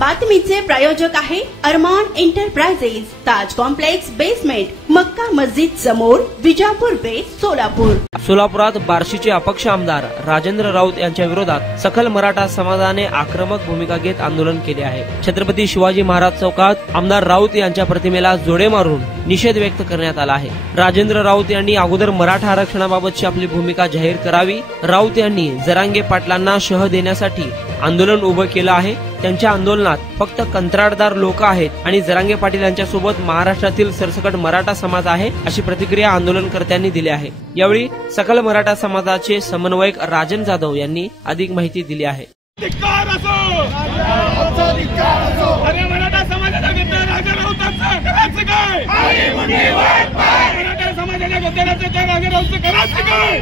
बातमीचे प्रायोजक आहे अरमान एंटरप्राइजेस, ताज complex basement, Makka Masjid समोर, विजापूर बेस, सोलापूर। सोलापुरात बार्शीचे अपक्ष आमदार राजेंद्र राऊत यांच्या विरोधात सकल मराठा समाजाने आक्रमक भूमिका घेत आंदोलन केले आहे। छत्रपती शिवाजी महाराज चौकात आमदार राऊत यांच्या प्रतिमेला जोडे मारून निषेध व्यक्त करण्यात आला आहे। राजेंद्र राऊत यांनी अगोदर मराठा आरक्षणाबाबतची आपली भूमिका जाहीर करावी। राऊत यांनी जरांगे पाटलांना शह देण्यासाठी आंदोलन उभं केलं आहे। त्यांच्या आंदोलनात फक्त कंत्राटदार लोक आहेत आणि जरांगे पाटील यांच्या सोबत महाराष्ट्रातील सरसकट मराठा समाज आहे, अशी प्रतिक्रिया आंदोलनकर्त्यांनी दिली आहे। यावेळी सकल मराठा समाजाचे समन्वयक राजन जाधव यांनी अधिक माहिती दिली आहे। मराठा समाजाच्या गद्दार राजा राऊतांचं करायचं काय? मराठा समाजाच्या गद्दाराचं त्या राजा राऊतचं करायचं काय?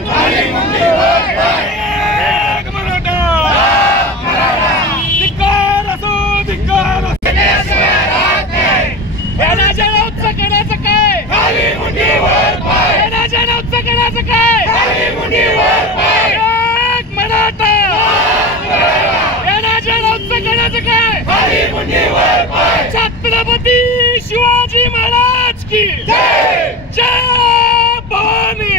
धिक्कार असो, धिक्कार असो। राजा राऊतचं करायचं काय? राजा राऊतचं करायचं काय? एक मराठा राजा राऊतचं करायचं काय? छत्रपती शिवाजी महाराज की जय भवानी।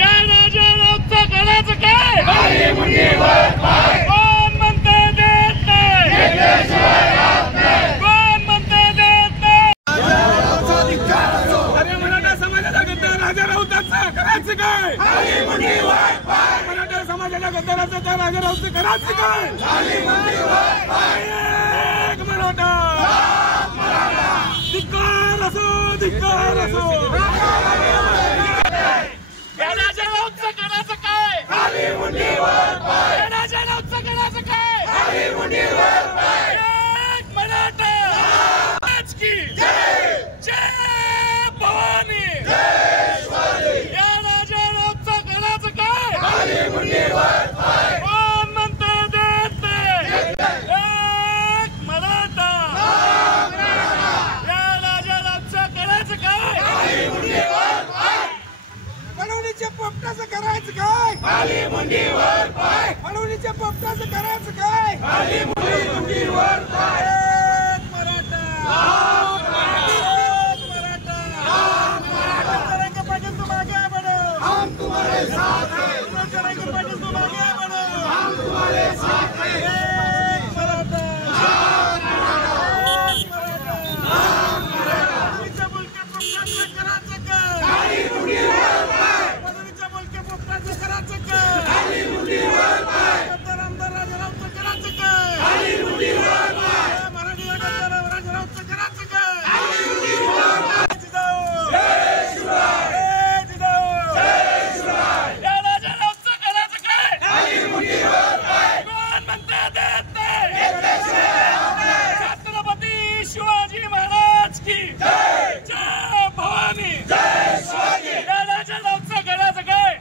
या राजा राऊतचं करायचं काय? कोण म्हणते देत नाही? कोण म्हणते देत नाही? अरे मराठा समाजाच्या गद्दार राजा राऊतांचं करायचं काय? मराठा समाजाच्या गद्दाराचं त्या राजा राऊतचं करायचं काय? एक मराठा धिक्कार असो, धिक्कार असो। राजा राऊतचं करायचं काय? राजा राऊतचं करायचं काय? एक मराठा की जय भवानी। या राजा राऊतचं करायचं काय? कोण म्हणते देत नाही? एक मराठा या राजा राऊतचं करायचं काय? म्हणूनच्या पोपटाचं करायचं काय? म्हणूनच्या पोपटाचं करायचं काय? जरांगे पाटील तुम आगे बढ़ो, हम तुम्हारे साथ हैं। जरांगे पाटील तुम आगे बढ़ो, हम तुम्हारे साथ हैं। छत्रपती शिवाजी महाराज की जय भवानी। या राजा राऊतचं करायचं काय?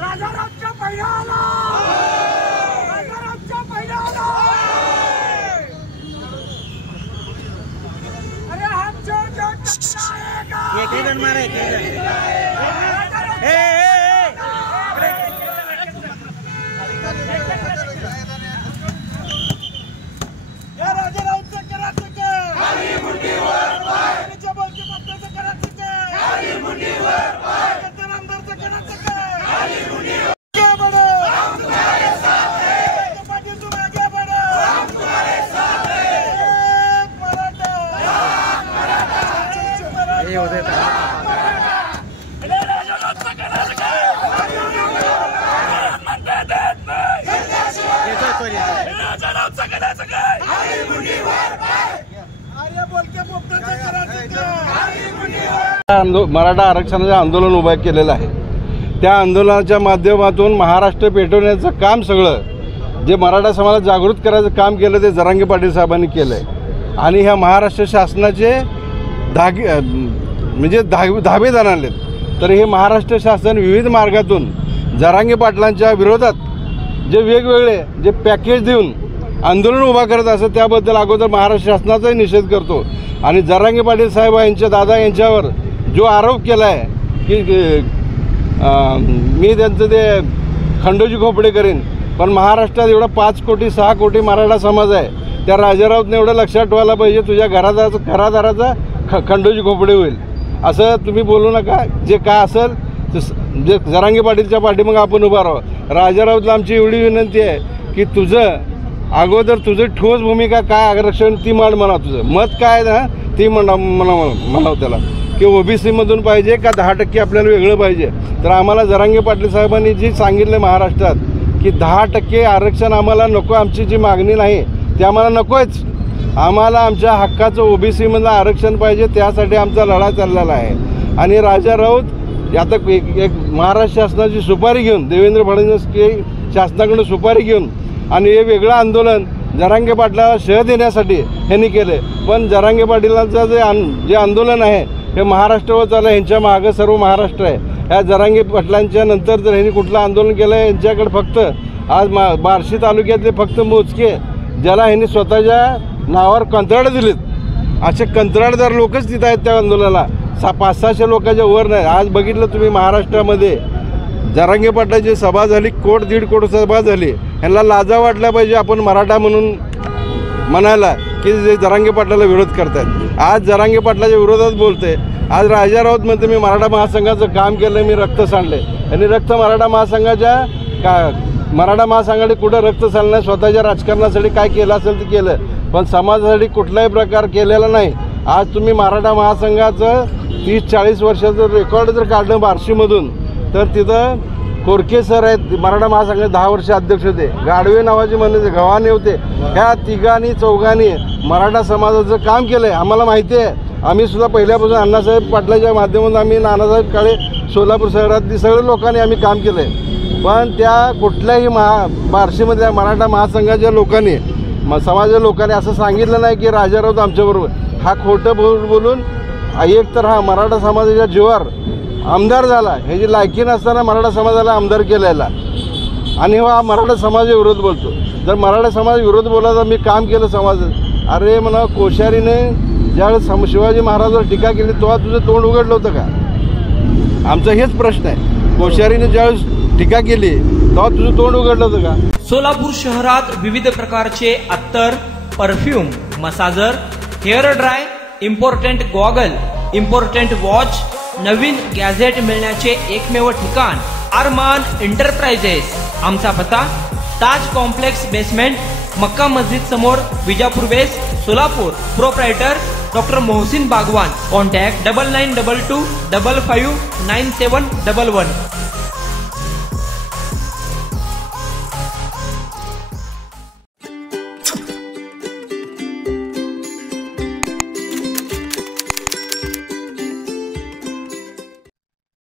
राजा राऊतच्या पहिल्याला, राजा राऊतच्या पहिल्याला। अरे हम जो टकराएगा, एक जण मारे, या राजा राऊतचं करायचं काय? मुंडीच्या बोलकी पप्पाचं करायचं काय? गद्दार आमदारचं करायचं काय? आगे बढ़ो, हम तुम्हारे साथ हैं। पाटील तुम आगे बढ़ो, हम तुम्हारे साथ हैं। एक मराठा, ये होते था। अरे राजा राऊतचं करायचं काय? म्हणते देत नाही। राजा राऊतचं करायचं काय? अरे बोलके पोपटाचं करायचं काय? मराठा आरक्षणाचे आंदोलन उभं केलेलं आहे। त्या आंदोलनाच्या माध्यमातून महाराष्ट्र पेटवण्याचं काम सगळं जे मराठा समाजाला जागृत करायचं काम केलं ते जरांगे पाटील साहेबांनी केलं आहे। आणि ह्या महाराष्ट्र शासनाचे धाबे जाणले तर हे महाराष्ट्र शासन विविध मार्गातून जरांगे पाटलांच्या विरोधात जे वेगवेगळे जे पॅकेज देऊन आंदोलन उभा करत असं त्याबद्दल अगोदर महाराष्ट्र शासनाचाही निषेध करतो। आणि जरांगे पाटील साहेब यांच्या दादा यांच्यावर जो आरोप केला आहे की मी त्यांचं ते खंडोजी खोपडे करेन, पण महाराष्ट्रात एवढा 5 कोटी 6 कोटी मराठा समाज आहे. त्या राजाराऊतने एवढं लक्षात ठेवायला पाहिजे, तुझ्या घरादाराचा खंडोजी खोपडे होईल असं तुम्ही बोलू नका. जे काय असेल जे जरांगे पाटीलच्या पाठीमागे आपण उभा राहू. राजाराऊतला आमची एवढी विनंती आहे की अगोदर तुझं ठोस भूमिका काय आरक्षण ती म्हणा, तुझं मत काय ना ती म्हणावं त्याला, की OBC-मधून पाहिजे का 10% आपल्याला वेगळं पाहिजे. तर आम्हाला जरांगे पाटील साहेबांनी जी सांगितलं महाराष्ट्रात की 10% आरक्षण आम्हाला नको, आमची जी मागणी नाही ते आम्हाला नकोच, आम्हाला आमच्या हक्काचं OBC-मधलं आरक्षण पाहिजे, त्यासाठी आमचा लढा चाललेला आहे. आणि राजा राऊत आता एक महाराष्ट्र शासनाची सुपारी घेऊन, देवेंद्र फडणवीस शासनाकडून सुपारी घेऊन आणि हे वेगळं आंदोलन जरांगे पाटलाला शह देण्यासाठी ह्यांनी केले. पण जरांगे पाटीलांचं जे आंदोलन आहे हे महाराष्ट्रावर चाललं, ह्यांच्या मागं सर्व महाराष्ट्र आहे. ह्या जरांगे पाटलांच्या नंतर जर ह्यांनी कुठलं आंदोलन केलं आहे, यांच्याकडे फक्त आज बार्शी तालुक्यातले फक्त मोजके ज्याला ह्यांनी स्वतःच्या नावावर कंत्राट दिलीत, असे कंत्राटदार लोकच तिथं आहेत त्या आंदोलनाला. 500-600 लोकांच्या वर नाही. आज बघितलं तुम्ही महाराष्ट्रामध्ये जरांगे पाटलाची सभा झाली, 1.5 कोटी सभा झाली. ह्यांना लाजा वाटल्या पाहिजे आपण मराठा म्हणून म्हणायला, की जे जरांगे पाटलाला विरोध करतात. आज जरांगे पाटलाच्या विरोधात बोलते. आज राजा राऊत म्हणते मी मराठा महासंघाचं काम केलं, मी रक्त सांडले. आणि मराठा महासंघाने कुठं रक्त सांडलं, स्वतःच्या राजकारणासाठी काय केलं असेल ते केलं, पण समाजासाठी कुठलाही प्रकार केलेला नाही. आज तुम्ही मराठा महासंघाचं 30-40 वर्षाचं रेकॉर्ड जर काढलं बार्शीमधून, तर तिथं कोरके सर आहेत, मराठा महासंघाचे 10 वर्ष अध्यक्ष होते. गाडवे नावाचे म्हणले गव्हाणे होते. ह्या तिघांनी मराठा समाजाचं काम केलं आहे, आम्हाला माहिती आहे. आम्ही सुद्धा पहिल्यापासून अण्णासाहेब पाटलाच्या माध्यमातून आम्ही नानासाहेब काळे सोलापूर शहरातली सगळ्या लोकांनी आम्ही काम केलं आहे. पण त्या कुठल्याही बार्शीमधल्या मराठा महासंघाच्या लोकांनी समाजाच्या लोकांनी असं सांगितलं नाही की राजा राऊत आमच्याबरोबर. हा खोटं बोलून एक तर हा मराठा समाजाच्या जीवावर आमदार झाला, ह्याची लायकी नसताना मराठा समाजाला आमदार केलेला, आणि हा मराठा समाजाविरोध बोलतो. जर मराठा समाज विरोध बोलायचा मी काम केलं समाज, अरे म्हणा कोश्यारीने ज्यावेळेस शिवाजी महाराजांवर टीका केली तेव्हा तुझं तोंड उघडलं होतं का? आमचा हेच प्रश्न आहे. कोश्यारीने ज्यावेळेस टीका केली तेव्हा तुझं तोंड उघडलं होतं का? सोलापूर शहरात विविध प्रकारचे अत्तर, perfume, massager, hair dry, important goggle, important watch, नवीन गॅझेट मिळण्याचे एकमेव ठिकाण अरमान एंटरप्राइजेस. आमचा पत्ता ताज कॉम्प्लेक्स बेसमेंट, मक्का मस्जिद समोर, Vijapur west, Solapur. Proprietor doctor Mohsin Bagwan. Contact 9922 55 9711.